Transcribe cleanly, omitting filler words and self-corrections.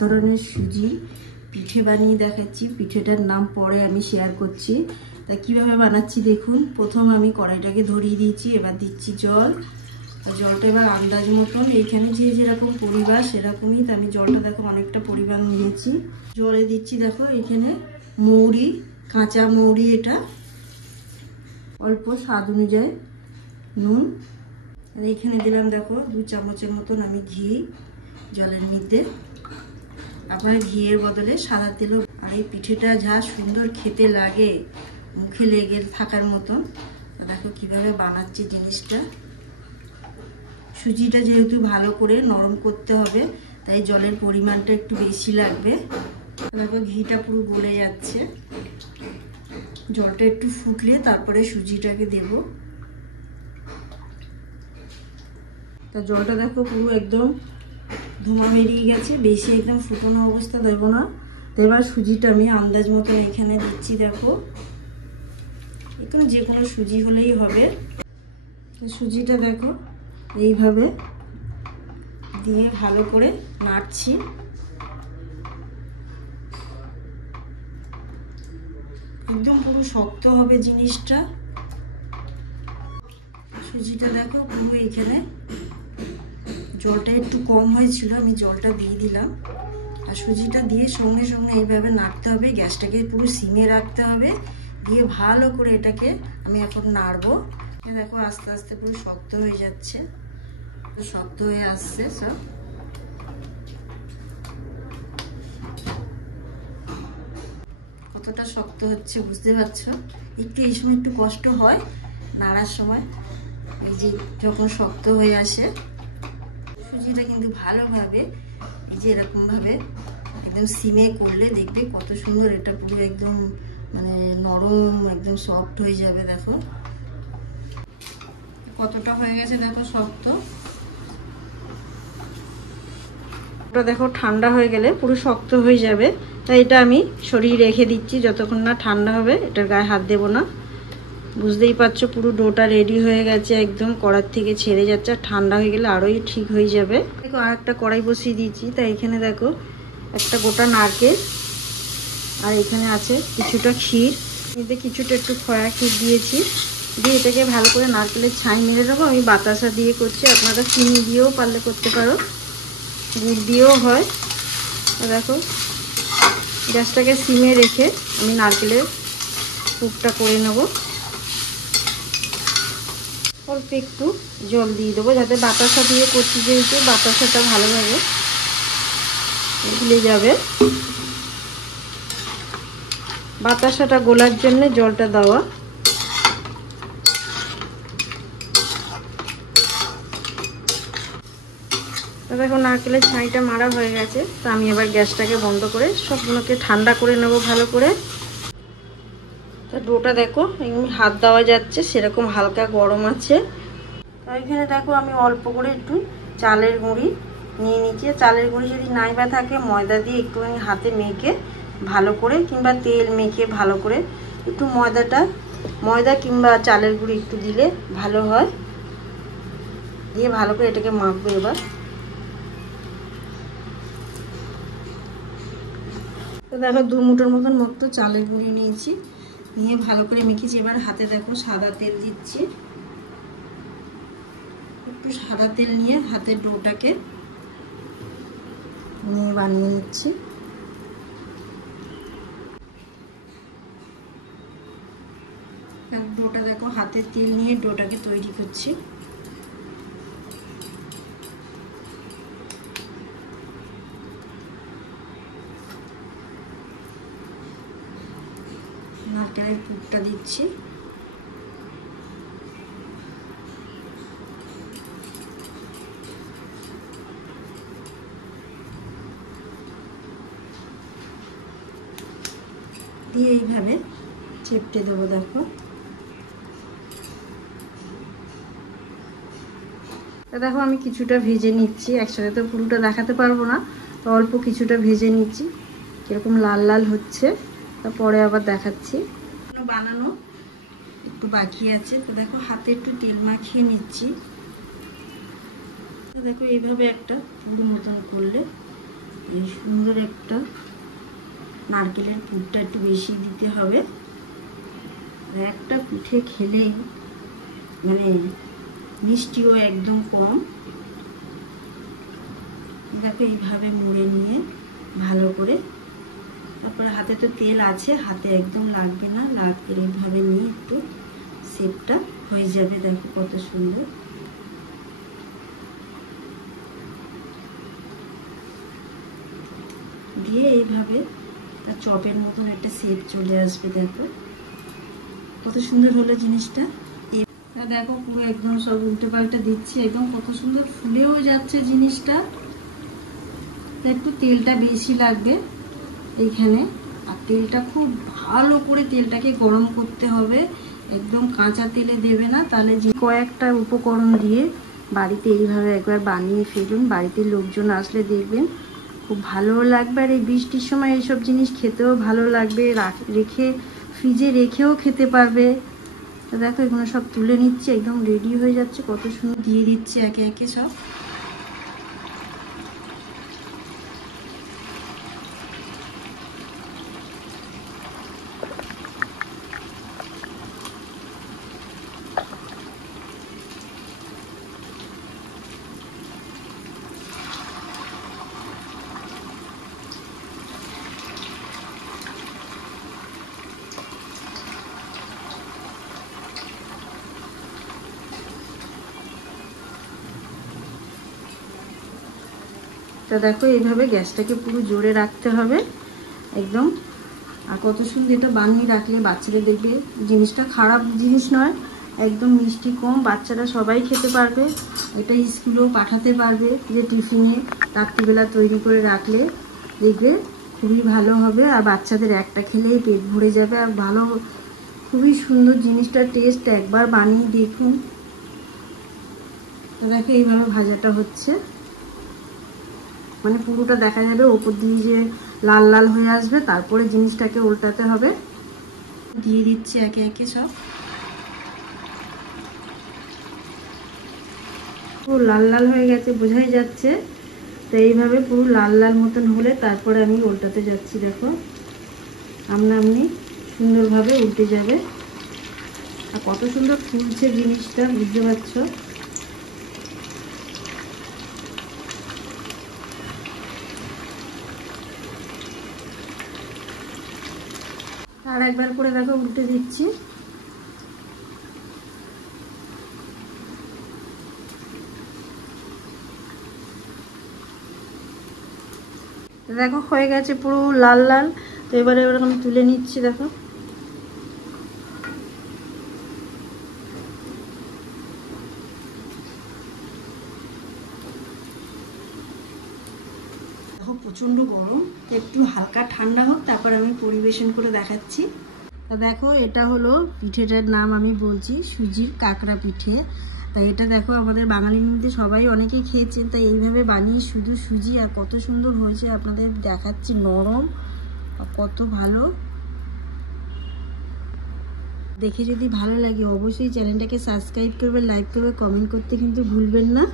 ধরনের সুজি পিঠে বানিয়ে দেখাচ্ছি। পিঠেটার নাম পরে আমি শেয়ার করছি। তা কীভাবে বানাচ্ছি দেখুন। প্রথম আমি কড়াইটাকে ধরিয়ে দিয়েছি, এবার দিচ্ছি জল। আর জলটা এবার আন্দাজ মতন, এইখানে যে যেরকম পরিবার সেরকমই। তো আমি জলটা দেখো অনেকটা পরিমাণ নিয়েছি। জলে দিচ্ছি দেখো এখানে মৌরি, কাঁচা মৌরি, এটা অল্প স্বাদ অনুযায়ী নুন। আর এখানে দিলাম দেখো 2 চামচের মতন আমি ঘি জলের মধ্যে। আপনার ঘিয়ের বদলে সাদা তেলও। আর এই পিঠেটা যা সুন্দর খেতে লাগে, মুখে লেগে থাকার মতন। দেখো কিভাবে বানাচ্ছি জিনিসটা। সুজিটা যেহেতু ভালো করে নরম করতে হবে, তাই জলের পরিমাণটা একটু বেশি লাগবে। দেখো ঘিটা পুরো গলে যাচ্ছে। জলটা একটু ফুটলে তারপরে সুজিটাকে দেব। তা জলটা দেখো পুরো একদম ধোঁয়া বেরিয়ে গেছে, বেশি একদম ফুটানো অবস্থা দেবো না। তো এবার সুজিটা আমি আন্দাজ মতন এখানে দিচ্ছি দেখো। এখানে যে কোনো সুজি হলেই হবে। তো সুজিটা দেখো এইভাবে দিয়ে ভালো করে নাড়ছি। একদম পুরো শক্ত হবে জিনিসটা। সুজিটা দেখো পুরো এইখানে জলটা একটু কম হয়েছিল, আমি জলটা দিয়ে দিলাম। আর সুজিটা দিয়ে সঙ্গে সঙ্গে এইভাবে নাড়তে হবে। গ্যাসটাকে পুরো সিমে রাখতে হবে, দিয়ে ভালো করে এটাকে আমি এখন নাড়বো। দেখো আস্তে আস্তে পুরো শক্ত হয়ে যাচ্ছে, শক্ত হয়ে আসছে সব। কতটা শক্ত হচ্ছে বুঝতে পারছো। একটু এই সময় একটু কষ্ট হয় নাড়ার সময়, এই যে যখন শক্ত হয়ে আসে। সুজিটা কিন্তু ভালোভাবে এই যে এরকমভাবে একদম সিমে করলে দেখবে কত সুন্দর এটা পুরো একদম মানে নরম, একদম সফট হয়ে যাবে। দেখো কতটা হয়ে গেছে দেখো শক্ত। ওটা দেখো ঠান্ডা হয়ে গেলে পুরো শক্ত হয়ে যাবে। তাই এটা আমি সরিয়ে রেখে দিচ্ছি যতক্ষণ না ঠান্ডা হবে। এটার গায়ে হাত দেবো না। বুঝতেই পারছো পুরো ডোটা রেডি হয়ে গেছে, একদম কড়ার থেকে ছেড়ে যাচ্ছে। আর ঠান্ডা হয়ে গেলে আরোই ঠিক হয়ে যাবে। দেখো আর একটা কড়াই বসিয়ে দিয়েছি। তাই এখানে দেখো একটা গোটা নারকেল, আর এখানে আছে কিছুটা ক্ষীর, এতে কিছুটা একটু খয়া ক্ষীর দিয়েছি। দিয়ে এটাকে ভালো করে নারকেলের ছাই মেরে দেবো। আমি বাতাসা দিয়ে করছি, আপনারা চিনি দিয়েও পারলে করতে পারো, গুড় দিয়েও হয়। দেখো গ্যাসটাকে সিমে রেখে আমি নারকেলের পুরটা করে নেব। অল্প একটু জল দিয়ে দেবো, যাতে বাতাসা দিয়ে করছি যেহেতু বাতাসাটা ভালোভাবে গুলে যাবে। বাতাসাটা গোলার জন্য জলটা দেওয়া। দেখো নারকেলের ছাইটা মারা হয়ে গেছে। তো আমি এবার গ্যাসটাকে বন্ধ করে সবগুলোকে ঠান্ডা করে নেব ভালো করে। তো ডোটা দেখো এমনি হাত দেওয়া যাচ্ছে সেরকম হালকা গরম আছে। তো এখানে দেখো আমি অল্প করে একটু চালের গুঁড়ি নিয়ে নিচ্ছি। চালের গুঁড়ি যদি নাই বা থাকে ময়দা দিয়ে একটুখানি হাতে মেখে ভালো করে, কিংবা তেল মেখে ভালো করে একটু ময়দা কিংবা চালের গুঁড়ি একটু দিলে ভালো হয়। দিয়ে ভালো করে এটাকে মাখবো। এবার তো দেখো 2 মুঠোর মতন মতো চালের গুঁড়ি নিয়েছি, নিয়ে ভালো করে মেখেছি। এবার হাতে দেখো সাদা তেল দিচ্ছি। একটু সাদা তেল নিয়ে হাতের ডোটাকে নিয়ে বানিয়ে নিচ্ছি। ডোটা দেখো হাতের তেল নিয়ে ডোটাকে তৈরি করছি। নারকেলের পুরটা দিচ্ছি। দিয়ে এইভাবে চেপটে দেবো। দেখো দেখো আমি কিছুটা ভেজে নিচ্ছি, একসাথে তো পুরোটা দেখাতে পারবো না, তো অল্প কিছুটা ভেজে নিচ্ছি। কিরকম লাল লাল হচ্ছে তারপরে আবার দেখাচ্ছি। বানানো একটু বাকি আছে। তো দেখো হাতে একটু তেল মাখিয়ে নিচ্ছি। তো দেখো এইভাবে একটা পুরো মতন করলে এই সুন্দর একটা নারকেলের পুরটা একটু বেশি দিতে হবে। একটা পিঠে খেলে মানে মিষ্টিও একদম কম। দেখো এইভাবে মুড়ে নিয়ে ভালো করে, তারপরে হাতে তো তেল আছে, হাতে একদম লাগবে না, লাগবে এইভাবে নিয়ে একটু শেপটা হয়ে যাবে। দেখো কত সুন্দর। দিয়ে এইভাবে তার চপের মতন একটা শেপ চলে আসবে। দেখো কত সুন্দর হলো জিনিসটা। দেখো পুরো একদম সব উল্টে পাল্টে দিচ্ছি, একদম কত সুন্দর ফুলেও যাচ্ছে জিনিসটা। একটু তেলটা বেশি লাগবে এইখানে, আর তেলটা খুব ভালো করে তেলটাকে গরম করতে হবে, একদম কাঁচা তেলে দেবে না, তাহলে যে কয়েকটা উপকরণ দিয়ে বাড়িতে এইভাবে একবার বানিয়ে ফেলুন। বাড়িতে লোকজন আসলে দেখবেন খুব ভালো লাগবে। আর এই বৃষ্টির সময় এইসব জিনিস খেতেও ভালো লাগবে, রেখে ফ্রিজে রেখেও খেতে পারবে। তো দেখো এগুলো সব তুলে নিচ্ছে, একদম রেডি হয়ে যাচ্ছে, কত সুন্দর দিয়ে দিচ্ছে একে একে সব। তো দেখো এইভাবে গ্যাসটাকে পুরো জোরে রাখতে হবে একদম। আর কত সুন্দর এটা বানিয়ে রাখলে বাচ্চাদের দেখবে জিনিসটা খারাপ জিনিস নয়, একদম মিষ্টি কম, বাচ্চারা সবাই খেতে পারবে। এটা স্কুলেও পাঠাতে পারবে, যে টিফিনে রাত্রিবেলা তৈরি করে রাখলে দেখবে খুবই ভালো হবে। আর বাচ্চাদের একটা খেলেই পেট ভরে যাবে। আর ভালো, খুবই সুন্দর জিনিসটা, টেস্ট একবার বানিয়ে দেখুন। তো দেখো এইভাবে ভাজাটা হচ্ছে, মানে পুরোটা দেখা যাবে, ওপর দিয়ে যে লাল লাল হয়ে আসবে, তারপরে জিনিসটাকে উল্টাতে হবে। দিয়ে দিচ্ছি একে একে সব। পুরো লাল লাল হয়ে গেছে, বোঝাই যাচ্ছে। তো এইভাবে পুরো লাল লাল মতন হলে তারপরে আমি উল্টাতে যাচ্ছি। দেখো আমনা আমনি সুন্দরভাবে উল্টে যাবে। আর কত সুন্দর ফুলছে জিনিসটা, বুঝতে পারছো। আর একবার করে দেখো উল্টে দিচ্ছি। দেখো হয়ে গেছে পুরো লাল লাল। তো এবারে এরকম তুলে নিচ্ছি। দেখো দেখো প্রচণ্ড গরম, একটু হালকা ঠান্ডা হোক তারপর আমি পরিবেশন করে দেখাচ্ছি। তা দেখো এটা হলো পিঠেটার নাম আমি বলছি সুজির কাঁকড়া পিঠে। তাই এটা দেখো আমাদের বাঙালির মধ্যে সবাই অনেকেই খেয়েছেন। তাই এইভাবে বানিয়ে শুধু সুজি, আর কত সুন্দর হয়েছে আপনাদের দেখাচ্ছি, নরম আর কত ভালো। দেখে যদি ভালো লাগে অবশ্যই চ্যানেলটাকে সাবস্ক্রাইব করবে, লাইক করবে, কমেন্ট করতে কিন্তু ভুলবেন না।